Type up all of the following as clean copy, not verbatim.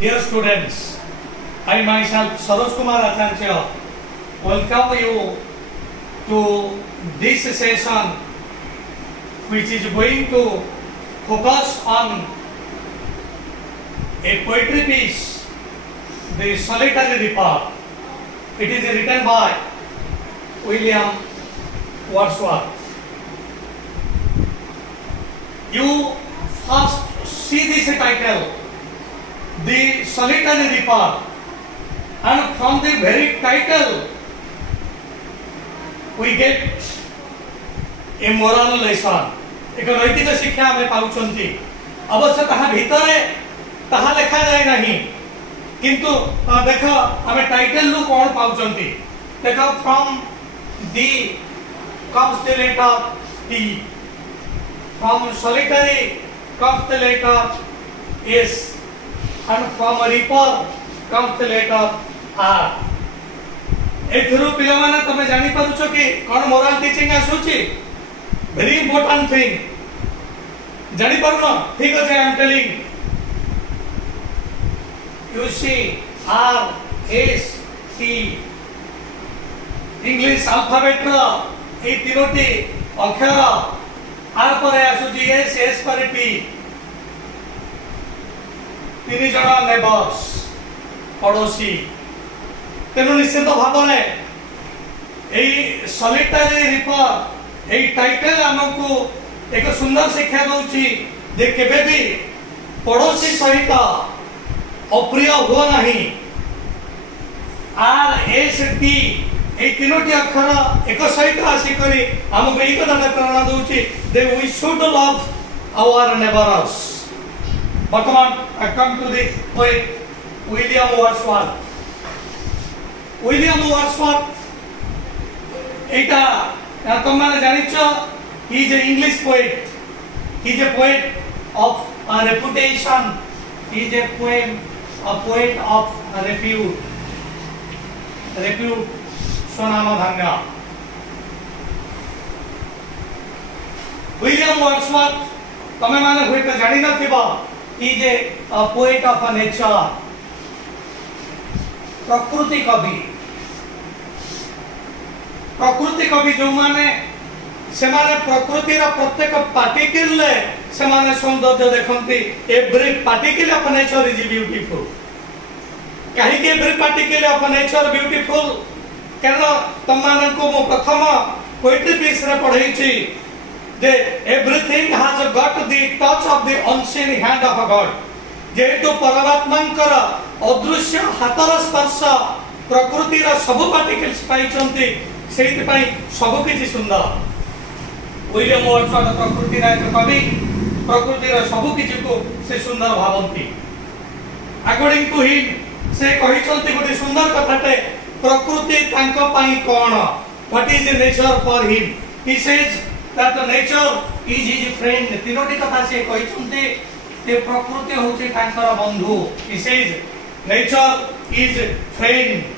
Dear students, I myself, Saroj Kumar Achancha, welcome you to this session, which is going to focus on a poetry piece, The Solitary Reaper. It is written by William Wordsworth. You first see this title, The Solitary Reaper, and from the very title we get a moral lesson. एक नैतिक शिक्षा हमें पाउछंती अवश्य ताहा भितरे ताहा लिखा जाय नाही किंतु देखो हमें टाइटल नु कोन पाउछंती देखो from the comes the letter T, from solitary comes the letter S, and from reaper comes the letter R. एथरू पिला माने तमे जानि पारुछो कि कोन मोरल टीचिंग आसुची वेरी इंपोर्टेंट थिंग जानि पारुनो ठीक अछि I am telling you see R S T English alphabet रो ए तीनोटी अक्षर आर पर आसुची एस पर टी तीन जण नेबर्स पड़ोसी तेनु निश्चित भाव में एई सॉलिटरी रिपर एई टाइटल हमको एक सुंदर शिक्षा दउची जे केबे भी पड़ोसी सहित अप्रिय हो नहीं आर एस टी ए तीनोटी अक्षर एक सहित आसी करी हमको एई कथा प्रेरणा दउची they we should love our neighbours वर्तमान I come to the poet William Wordsworth William Wordsworth एटा तुम माने जानिछो he is an English poet, he is a poet of reputation, he is a poet of repute स्वनाम धन्य William Wordsworth तमे माने होइता जानि नथिबो he is a poet of nature, प्रकृति कवि जो माने से माने प्रकृति रा प्रत्येक पार्टिकल से माने सौंदर्य देखंती every particle of nature is beautiful काहे के every particle of nature beautiful कारण तम माने को मो प्रथम पोएट्री पीस रे पढै छी जे everything has got the touch of the unseen hand of a god जेतु परमात्मांकर अदृश्य हातर स्पर्श प्रकृति रा सब पार्टिकल्स पाइचंती सेति पई सब किछि सुंदर विलियम वर्ड्सवर्थ प्रकृति रा एक कवि प्रकृति रा सब किछि को से सुंदर भावंती अकॉर्डिंग टू हिम से कहिचंती गोटे सुंदर कथाटे प्रकृति तांको पई कोन what is nature for him he says that nature is his friend तीनोटी कथा से कहिचंती ते प्रकृति होचे तांकर बंधु he says nature is friend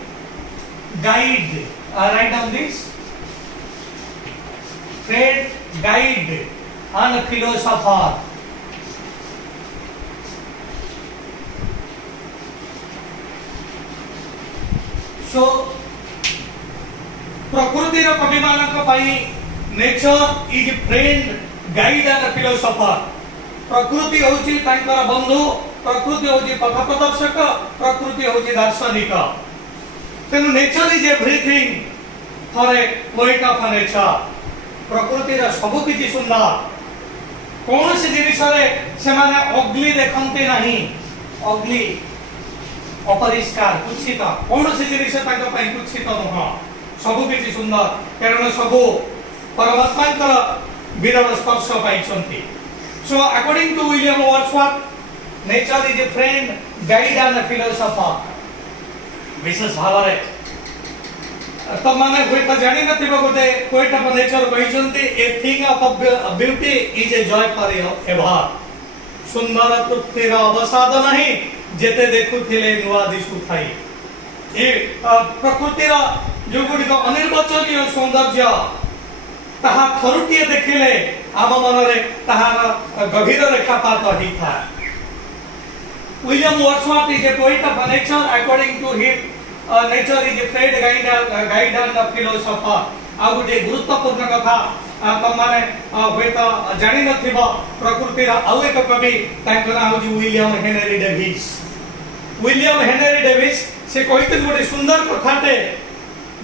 guide write down this friend guide and philosopher so प्रकृति रो कवि मानक पई nature is friend guide and philosopher प्रकृति होची तांकर बंधु प्रकृति होची पथ प्रदर्शक प्रकृति होची दार्शनिक तेनु nature is everything for a poet of nature प्रकृति रा सब किछि सुंदर कोन से जिनिस रे से माने अग्ली देखंती नाही अग्ली अपरिष्कार कुछित कोन से जिनिस तांका पई कुछित नह सब किछि सुंदर कारण सब परमात्मांकर विरल स्पर्श पाइछंती so according to William Wordsworth nature is a friend guide and philosopher विशेष भाव रे तो माने होइता जानि नथिबो गोटे पोएट ऑफ नेचर कहिसंती a thing of beauty is a joy for ever सुंदर तृप्तिर अवसाद नहीं जेते देखुथिले नुवा दिसु थाई ए प्रकृति रा जो गुडी को अनिर्वचनीय सौंदर्य ताहा थरुटिए देखिले आम मन रे ताहार गभीर रेखापात होई था William Wordsworth is a poet of nature. According to him, nature is a friend, guide and philosopher. आ गोटे गुरुत्वपूर्ण कथा तुम माने हुए तो जानी नथिबो प्रकृति आउ एक कवि तांको ना होजी William Henry Davies. William Henry Davies से कहितन गोटे सुंदर कथाटे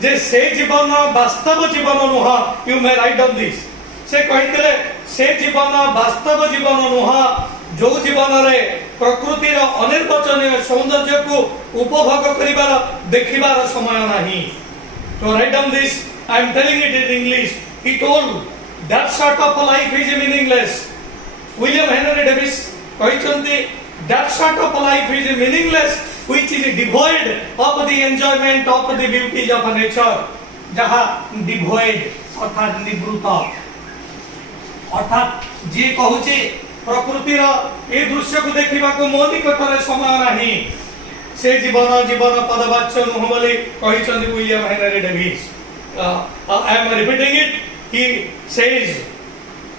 जे से जीवन वास्तव जीवन नुह you may write on this. से कहितले से जीवन वास्तव जीवन नुह जो जीवन रे प्रकृति रो अनिर्वचनीय सौंदर्य को उपभोग करिवार देखिबार समय नाही। तो right on this I am telling it in English. He told that sort of a life is meaningless. William Henry Davis कहते that sort of a life is meaningless which is devoid of the enjoyment of the beauties of nature. जहाँ devoid अर्थात निवृत्त अर्थात जे कहूचे प्रकृतिर ए दृश्य को देखिबा को मो निकटरे समय नाही से जीवन जीवन पदवाच्य नुह बोली कहिसंदी William Henry Davies. I am repeating it. He says,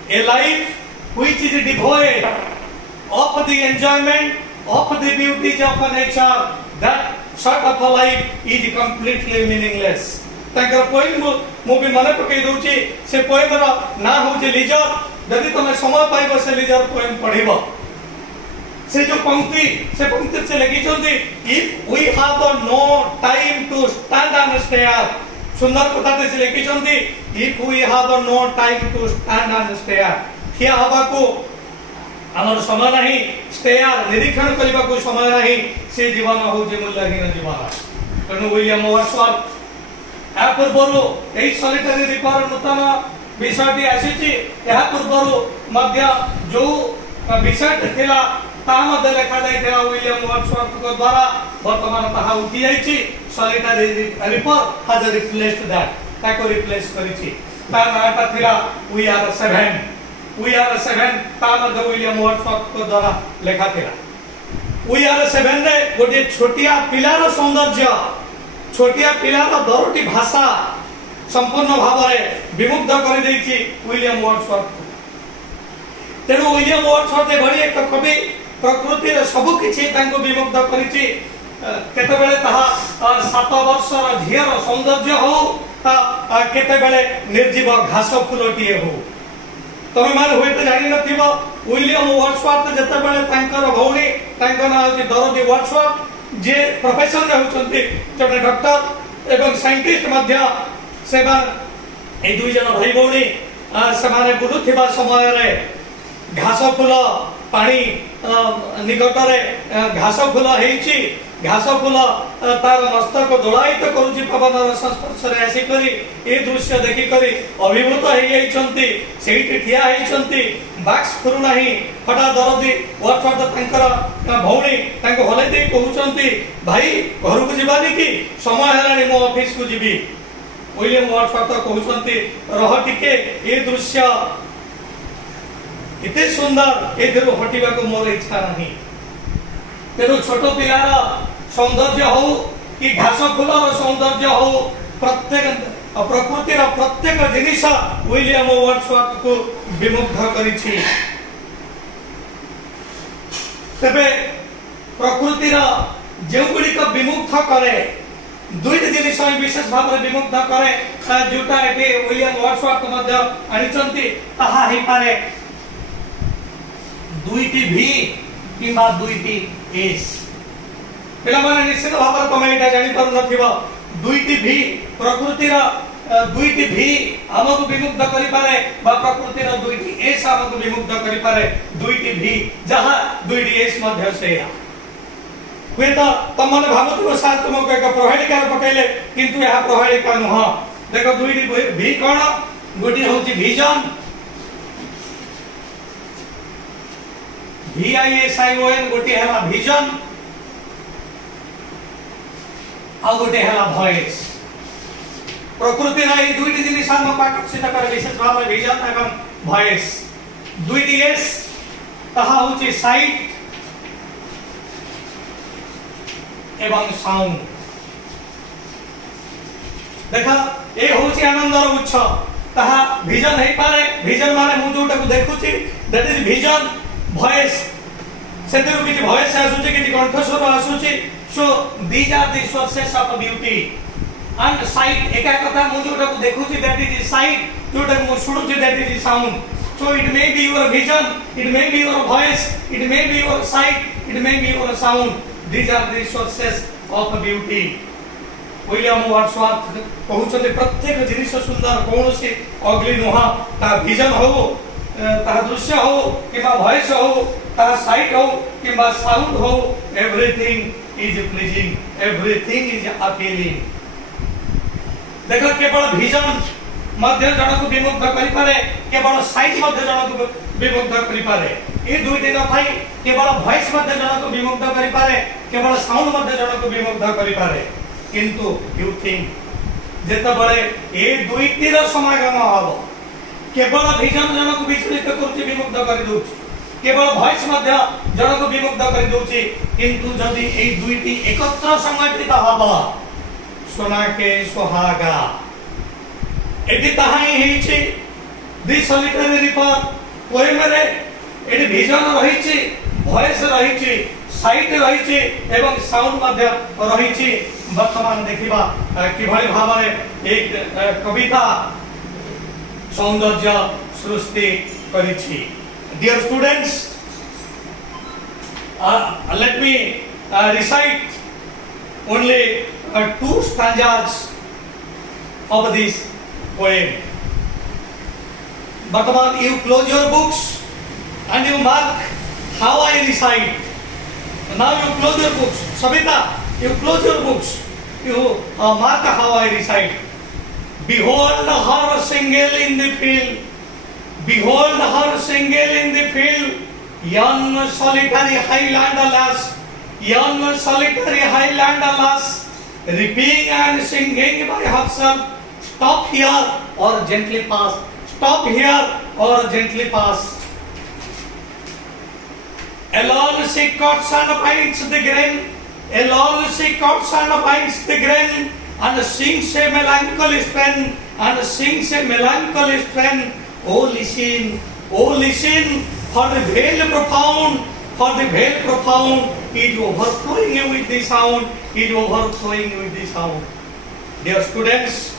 a life which is devoid of the enjoyment of the beauties of nature, that sort of a life is completely meaningless. Takar poem मु भी मने पकई दोची से poem रा ना होचे leisure. यदि तुम समय पाइबो से लीजर पोएम पढ़िबो से जो पंक्ति से लिखी चंदी if we have no time to stand and stare। सुंदर कथा से लिखी चंदी if we have no time to stand and stare। ठिया हवा को हमर समय नहीं स्टेयर निरीक्षण करबा को समय नहीं से जीवन होजे मूल्यहीन जीवन। तनु विलियम वर्ड्सवर्थ या पूर्वरु एई सॉलिटरी रिपर नूतन विषयटी आसीची या पूर्वरु मध्य जो विषय थिला ता मध्ये लिखा जायतिला विलियम वर्ड्सवर्थ को द्वारा वर्तमान ताहा उठी जायछि। Solitary reaper has replaced that ताको रिप्लेस करिछि। ता नाटा थिला वी आर सेवन ता मध्ये विलियम वर्ड्सवर्थ को द्वारा लिखा थिला। वी आर सेवन रे गोटे छोटिया पिलार सौंदर्य छोटिया पिलार दरटी भाषा संपूर्ण भाव में विमुग्ध कर देछि विलियम वर्ड्सवर्थ। तेणु विलियम वर्ड्सवर्थ भली एक कवि प्रकृति सब किछि तांको विमुग्ध करिछि। केतेबेले ताहा 7 वर्षर झियर सौंदर्य हो ता केतेबेले निर्जीव घास फुलटिए हो। तमे मान होइते जानि नथिबो विलियम वर्ड्सवर्थ जेतेबेले तांकर भौणी तांको ना होछि डरोथी वर्ड्सवर्थ जे प्रोफेशन रे होचंती जने डॉक्टर एवं साइंटिस्ट मध्य सेवा ए दुई जन भाई भौणी समाने बुलुथिबा समय रे घास फूल पानी निकट रे घास फूल हेछि। घास फूल तार मस्तक दोलायित करूछि पवन संस्पर्श रे आसी करी ए दृश्य देखि करी अभिभूत हेइ जाइछंती। सेठी ठिया हेइछंती बाक्स फुरु नाही फटा दरदी वर्ड्सवर्थ तांकर भौणी तांको हलै दे कहउछंती भाई घर को जिबानी कि समय हलानी मो ऑफिस को जिबी। विलियम वर्ड्सवर्थ कहउछंती रह टिके ए दृश्य इते सुंदर ए देरो हटिबा को मोर इच्छा नाही। तेरो छोटो पिलार सौंदर्य हो कि घास फूलर सौंदर्य हो प्रत्येक प्रकृतिर प्रत्येक जिनिस विलियम वर्ड्सवर्थ को विमुग्ध करिछि। तबे प्रकृतिर जेउगुडी को विमुग्ध करे दुईट जिनिस विशेष भाव में विमुग्ध करे जोटा एटी विलियम वर्ड्सवर्थ मध्य आनिचंती ताहा हे पारे दुईटी भी किंबा दुईटी एस। पिला माने निश्चित भाव में तमे एटा जानि पारु नथिबो दुईटी भी प्रकृतिर दुईटी भी हमको विमुग्ध करि पारे बा प्रकृतिर दुईटी एस हमको विमुग्ध करि पारे दुईटी भी जहां दुईटी एस मध्य से हुए तो तुम माने भाबुथिबो सार तुमको एक प्रहेलिका पकेले किंतु यह प्रहेलिका नुह। देखो दुईटी भी कोन गोटी होची विजन VISION गोटे हला विजन आ गोटे हला वॉइस। प्रकृति रे दुईटी जिनिस हम आकर्षित करे विशेष भाव में विजन एवं वॉइस। दुईटी एस ताहा होची साइट एवं साउंड। देखा ए होची आनंदर उच्च ताहा विजन हे पारे। विजन माने मु जोटा को देखुची दैट इज विजन वॉइस सेतेरु किछि भॉइस आसुछि किछि कंठस्वर आसुछि so these are the sources of beauty and sight एका कथा मु जोटा को देखुछि दैट इज साइट जोटा मु सुनुछि that is sound so it may be your vision it may be your voice it may be your sight it may be your sound these are the sources of beauty William Wordsworth कहउछते प्रत्येक जिनिस सुंदर कोनोसी अगली नुहा ता vision हो ता दृश्य हो किबा वॉइस हो ता साइट हो किबा साउंड हो everything is pleasing everything is appealing देखो केवल विजन मध्य जन को विमुग्ध करि पारे केवल साइट मध्य जन को विमुग्ध करि पारे ए दुई दिन थाई केवल वॉइस मध्य जन को विमुग्ध करि पारे केवल साउंड मध्य जन को विमुग्ध करि पारे किंतु यू थिंक जेत बळे ए दुई तीर समागम हबो केवल विजन जन को विचलित करछि विमुग्ध करि दोछि केवल वॉइस मध्य जन को विमुग्ध करि दोछि किंतु जदि ए दुईटी एकत्र संगठित हबो सोना के सुहागा एटी ताहाई हेछि दि सॉलिटरी रिपर पोएम रे एटी विजन रहिछि वॉइस रहिछि साइट रहिछि एवं साउंड मध्य रहिछि वर्तमान देखिबा किभଳି भाबरे एक कविता सौंदर्य सृष्टि करिछि dear students let me recite only two stanzas of this poem. Bhagavan, you close your books and you mark how I recite. Now you close your books. Sabita, you close your books. You mark how I recite. Behold her single in the field. Behold her single in the field. Young solitary highland lass. Young solitary highland lass. Repeating and singing by herself. Stop here or gently pass. Stop here or gently pass. Alone she cuts and binds the grain. Alone she cuts and binds the grain. And sings a melancholy strain. And sings a melancholy strain. Oh listen, for the veil profound. For the veil profound is overflowing with the sound. Is overflowing with the sound. Dear students,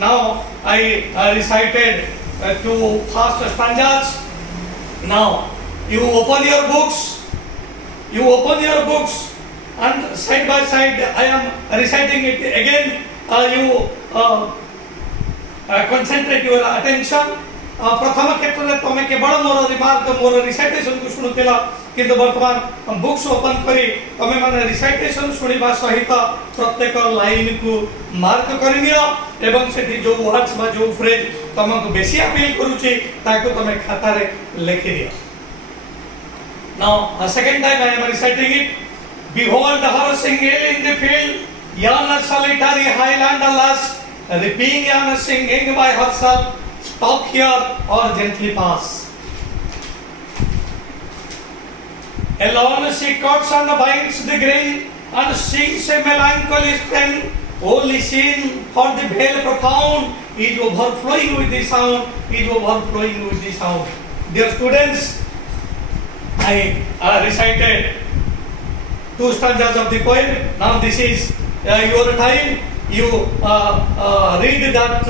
now I recited two first stanzas. Now you open your books. You open your books, and side by side I am reciting it again. You concentrate your attention. प्रथम क्षेत्र में तमे केवल मोर remark मोर recitation को सुनुतिला किंतु वर्तमान books open करी तमे माने रिसाइटेशन सुनिबा सहित प्रत्येक लाइन को मार्क करिनियो एवं सेठी जो वर्ड्स बा जो फ्रेज तमको बेसी अपील करूची ताको तमे खाता रे लिखि दियो. Now second time I am reciting it. Behold her single in the field, young solitary highland lass, repeating and singing by herself. Stop here or gently pass. Alone she cuts and binds the grain and sings a melancholy strain. Oh listen, for the veil profound is overflowing with the sound. Is overflowing with the sound. Dear students, I recited two stanzas of the poem. Now this is your time. You read that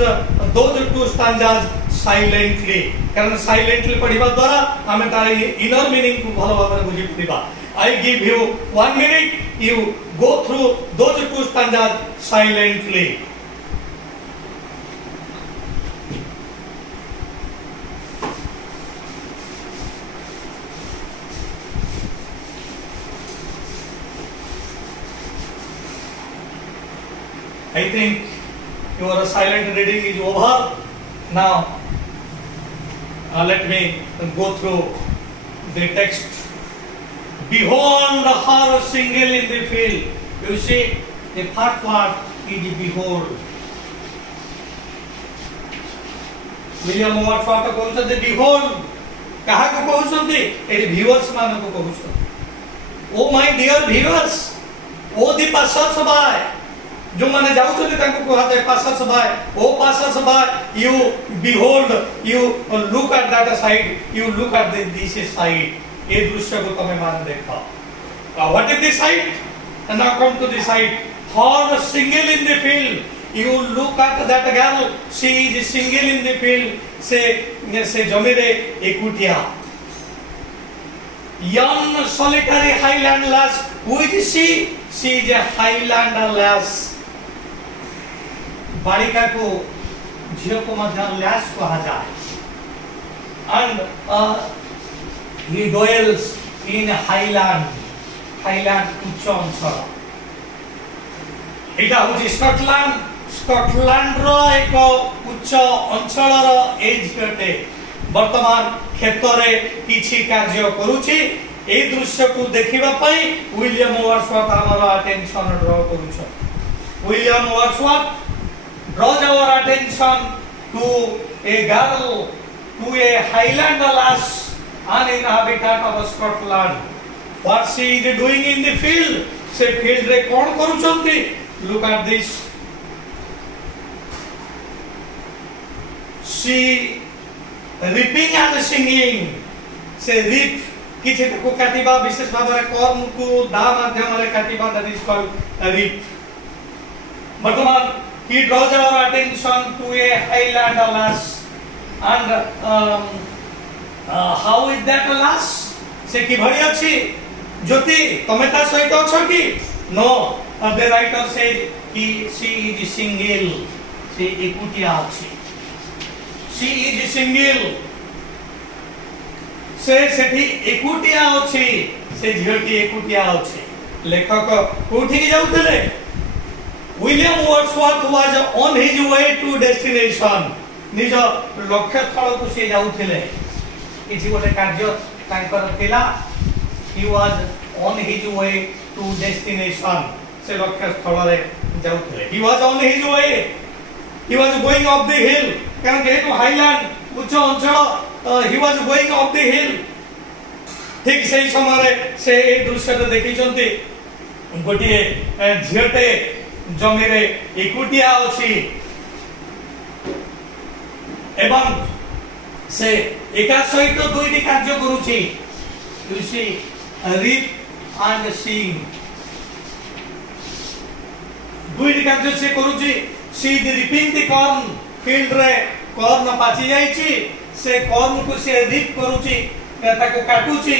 those two stanzas silently. कारण silently पढ़िबा द्वारा हमें तार inner meaning को भलो भाबरे बुझि पड़िबा. I give you 1 minute. You go through those two stanzas silently. I think your silent reading is over. Now, let me go through the text. Behold her single in the field. You see, the first word is behold. William Wordsworth कहते behold. कहा को कहते? ये viewers मान को कहते. Oh my dear viewers, oh the passers by. जो माने जाउछथि तांको कहते passers by. Oh passers by, you behold, you look at that side, you look at this side. ए दृश्य को तमे मान देखो what is this side and now come to the side for the single in the field you look at that girl she is single in the field se jami re ekutia young solitary highland lass who is she is a highland lass बालिका को झियो को मध्य lass कहा जाए and he dwells in highland उच्च अंचल एटा होची Scotland रो एक उच्च अंचल रो ए झियोटे वर्तमान क्षेत्र रे किछि कार्य करूछि ए दृश्य को देखिबा पई विलियम वर्ड्सवर्थ हमर अटेंशन ड्रा करूछ William Wordsworth draws our attention to a girl to a highland lass an inhabitant of Scotland what she is doing in the field se field re kon karuchanti look at this she reaping and singing se reap kiछि को काटिबा विशेष भाबरे कर्म को दा माध्यम रे काटिबा that is called reap वर्तमान he draws our attention to a highland lass and how is that lass se ki bhari achi ज्योति तमे ता सहित अछ कि नो द राइटर सेज कि शी इज सिंगल से एकुटिया अछि शी इज सिंगल से सेठी एकुटिया अछि से झियोटी एकुटिया अछि लेखक कोठी जाउतले William Wordsworth was on his way to destination निज लक्ष्य स्थल को से जाउतले किछि गोटे कार्य तांकर थिला he was on his way to destination se लक्ष्य स्थल रे जाउतले he was on his way he was going up the hill कारण जेतु हाईलैंड उच्च अंचल he was going up the hill ठीक सही समय रे से ए दृश्य देखि चंती गोटिए झियटे जमी रे एकुटिया अछि एवं से एका सहित दुईटी कार्य करूची you see reap and sing दुईटी कार्य से करूची she is reaping the corn field रे corn पाची जाईची से corn को से reap करूची ताको काटूची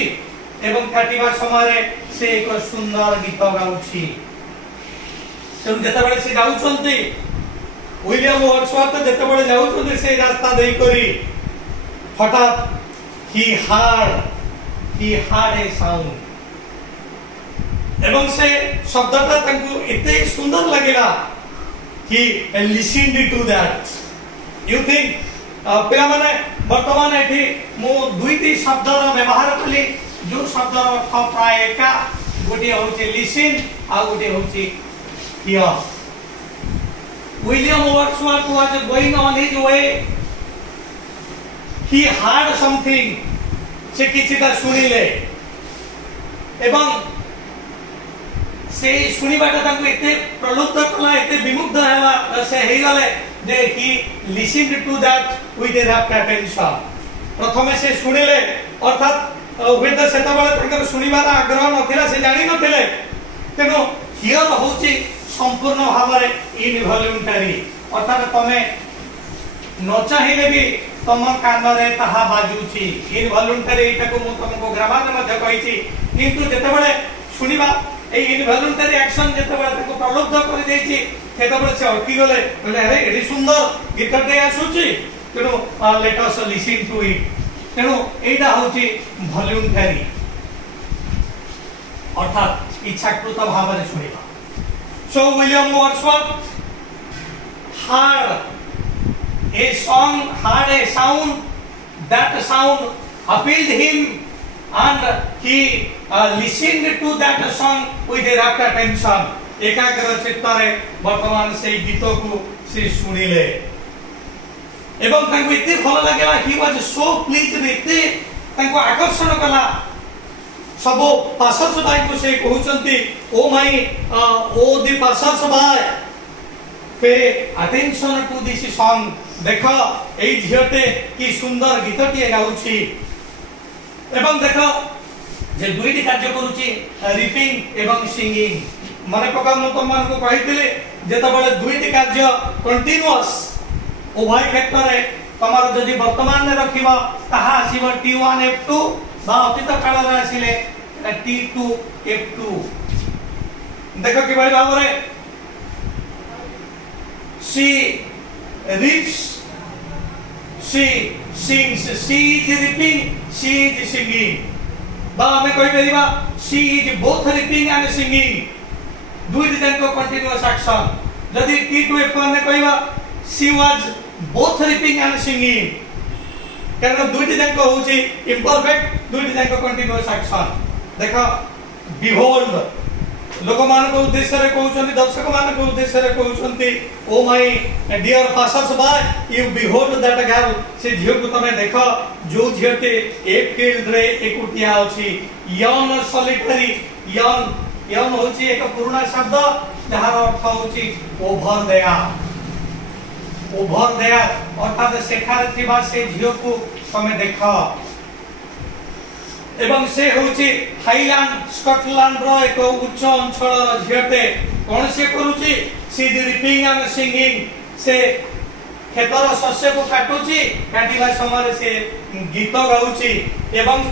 एवं काटिबा समय रे से एक सुंदर गीत गाउची से जते बेले से जाउछंती विलियम वर्ड्सवर्थ जते बेले जाउछंती से रास्ता देई करी हठात he had a sound एवं से शब्दटा तांको एते सुंदर लागिला कि listened to that you think पिला माने वर्तमान एठी मो दुईटी शब्दर व्यवहार कली जो शब्दर अर्थ प्राय एका गोटे होची लिसन आ गोटे होची here William Wordsworth was going on his way he heard something से किछिटा सुनिले एवं से सुनिबाटा तांको एते प्रलुब्ध कला एते विमुग्ध हेला से हे गले जे he listened to that with a rapt attention प्रथमे से सुनिले अर्थात वेद सेता बेले तांकर सुनिबार आग्रह नथिला से जानि नथिले तेनो हियर होची संपूर्ण भाबरे इनवॉल्यूंटरी अर्थात तमे न चाहिले भी तम कान रे ताहा बाजुची इनवॉल्यूंटरी एटा को मु तुमको ग्रामर में मध्य कहिची किंतु जते बेले सुनिबा ए इनवॉल्यूंटरी एक्शन जते बेले ताको प्रलुब्ध कर देची सेता बेले से अटकी गले बोले अरे एडी सुंदर गीतटे आसुची तेनो let us listen to it तेनो एटा होची वॉल्यूंटरी अर्थात इच्छाकृत भाव रे सुनिबा सो William Wordsworth heard a song, heard a sound, that sound appealed him and he listened to that song with a rapt attention. एकाग्र चित्तरे वर्तमान से गीत को से सुनिले एवं तांको इते भल लागला he was so pleased इते तांको आकर्षण कला सब पासर्स भाई को से कहउचंती oh my oh the passers भाई pay attention to this song देखो ए झियटे की सुंदर गीतटी गाउची एवं देखो जे दुईटी कार्य करूची रिपिंग एवं सिंगिंग माने पका म तुम मान को कहितले जेता बेले दुईटी कार्य कंटीन्यूअस उभय क्षेत्र रे तमार जदि वर्तमान में रखिबा ताहा आसीबो T1 F2 बा अतीत काल रे आसीले T2 F2 देखो कि बड़ी भाव रे she reaps, she sings, she is reaping, she is singing. बा हमें कोई परिबा she is both reaping and singing. दुई दिन को continuous action. यदि T2 F1 ने कोई बा she was both reaping and singing. कारण दुई दिन को होची imperfect, दुई दिन को continuous action. देखो behold लोक मान को उद्देश्य रे कहउछन्ती दर्शक मान को उद्देश्य रे कहउछन्ती oh my dear passers by you behold that girl से झियो को तमे देखो जो झियोते एक फील्ड रे एकुटिया अछि यन सॉलिटरी यन होछि एक पुराना शब्द जहार अर्थ होछि ओभर देयर अर्थात सेठारे थिबा से झियो को तमे देखो एवं से होची हाईलैंड स्कॉटलैंड रो एक उच्च अंचल रो झियते कोन से करूची सी रिपिंग एंड सिंगिंग से खेतर शस्य को काटुची काटिबा समय से गीत गाउची एवं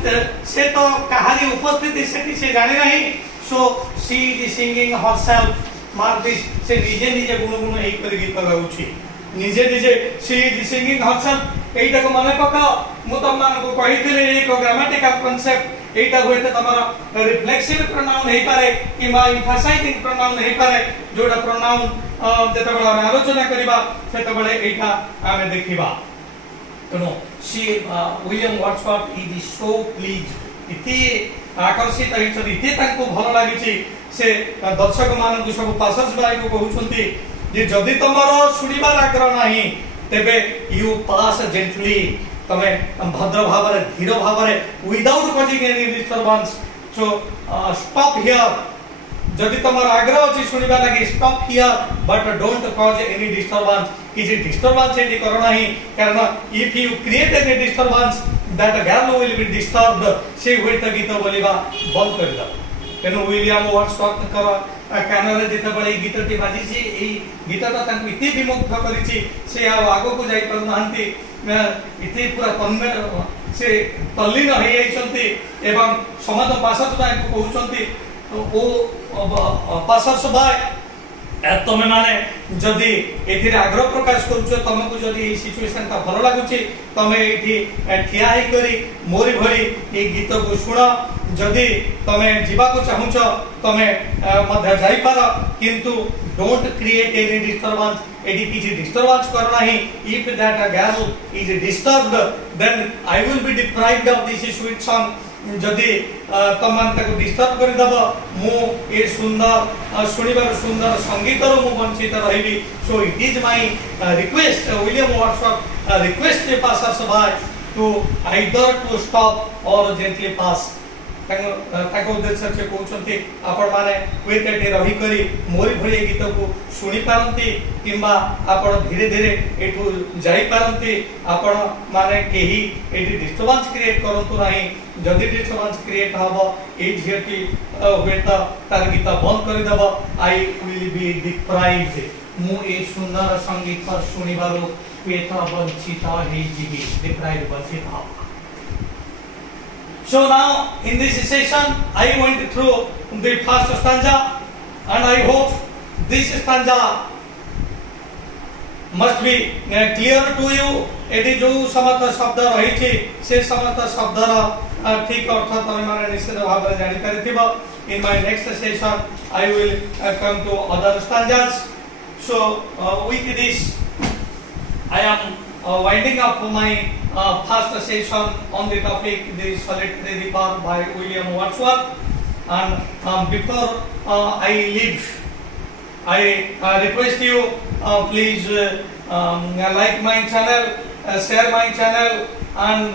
से तो कहानी उपस्थिति से जाने नहीं सो सी इज सिंगिंग हरसेल्फ मार दिस से निजे गुणगुण एई कर गीत गाउची निजे सी इज सिंगिंग हरसेल्फ एटा को माने पकाओ मु तुम मान को कहितले एक ग्रामेटिकल कांसेप्ट एटा होइते तमरा रिफ्लेक्सिव प्रोनाउन हे पारे किबा एम्फसाइजिंग प्रोनाउन हे पारे जोडा प्रोनाउन जेते बडा आलोचना करिबा सेते बडे एटा आमे देखिबा तनो सी William Wordsworth is so pleased इति आकर्षित होइछथि इति तांको भलो लागिछि से दर्शक मान को सब पासर्स बाय को कहउछन्ति जे जदि तमरो सुनिबार आग्रह नाही तेबे यू पास जेंटली तमे भद्र भाव रे धीर भाव रे without causing any disturbance so stop here जदि तमरो आग्रह अछि सुनिबा लागि stop here but don't cause any disturbance किछि डिस्टर्बेंस एडी करो नाही कारण if you create any disturbance that girl will be disturbed से होइता गीत बोलिबा बंद कर दो तेनु विलियम वर्ड्सवर्थ कर कानरे जेते बळे गीतटी बाजिछि एई गीतटा तांकु इति विमुग्ध करिछि से आगो को जाई पर नांती इति पूरा तन्मय से तल्लीन होई आइछन्ती एवं समाज पासत बाय को कहउछन्ती ओ पासत बाय तमे माने जदी एथिरे आग्रह प्रकाश करूछ तमको जदी ए सिचुएशन का भलो लागुछि तमे एठी ठिया हे करी मोरी भरी ए गीत को सुनो जदी तमे जीवा को चाहुछ तमे मध्य जाई पार किंतु डोंट क्रिएट एनी डिस्टर्बेंस एडी किछि डिस्टर्बेंस कर नाही if that a girl is disturbed then I will be deprived of this sweet song जदी तमान ताको डिस्टर्ब कर दबो मु ए सुंदर सुनिबार सुंदर संगीत रो मु वंचित रहिबी so it is my request William Wordsworth request the passers by to either to stop or gently pass ताको उद्देश्य से कहउछन्ती आपण माने वेटेटे रही करी मोरी भଳି गीत को सुनी पारंती किंबा आपण धीरे धीरे एठू जाई पारंती आपण माने केही एटी डिस्टर्बेंस क्रिएट करंतु नाही जदी डिस्टर्बेंस क्रिएट हबो ए झेटी होता तार गीत बंद कर देबो आई विल बी डिप्राइव्ड मु ए सुंदर संगीत पर सुनिबारो पेथा वंचित हे जीवी डिप्राइव्ड वंचित हो So now in this session I went through the first stanza and I hope this stanza must be clear to you eighty जो समस्त शब्द रही थी से समस्त शब्द ठीक अर्थ तमे माने निश्चित भाव रे जानि परिथिबो in my next session I will come to other stanzas so with this I am winding up my first session on the topic the solitary reaper by William Wordsworth and before I leave I request you please like my channel share my channel and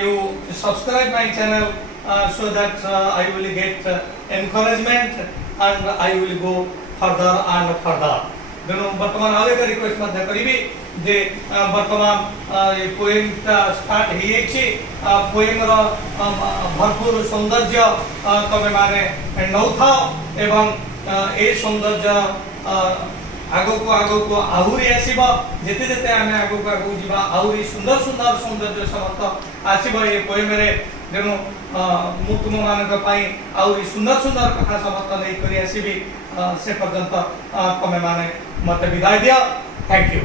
you subscribe my channel so that I will get encouragement and I will go further and further तेणु वर्तमान आउ एक request करी जे वर्तमान ये poem start हो poem भरपूर सौंदर्य तमे माने नौ था एवं ए सौंदर्य आगो को आहुरी आसीबा जेते जेते आमे आगो को जीवा आहुरी सुंदर सुंदर सौंदर्य समस्त आसीबा ये पोएम रे तेणु मु तुम मान आहुरी सुंदर सुंदर कथा समस्त नहीं करी आसीबी से पर्यंत तमे माने मते विदाय दिया। Thank you.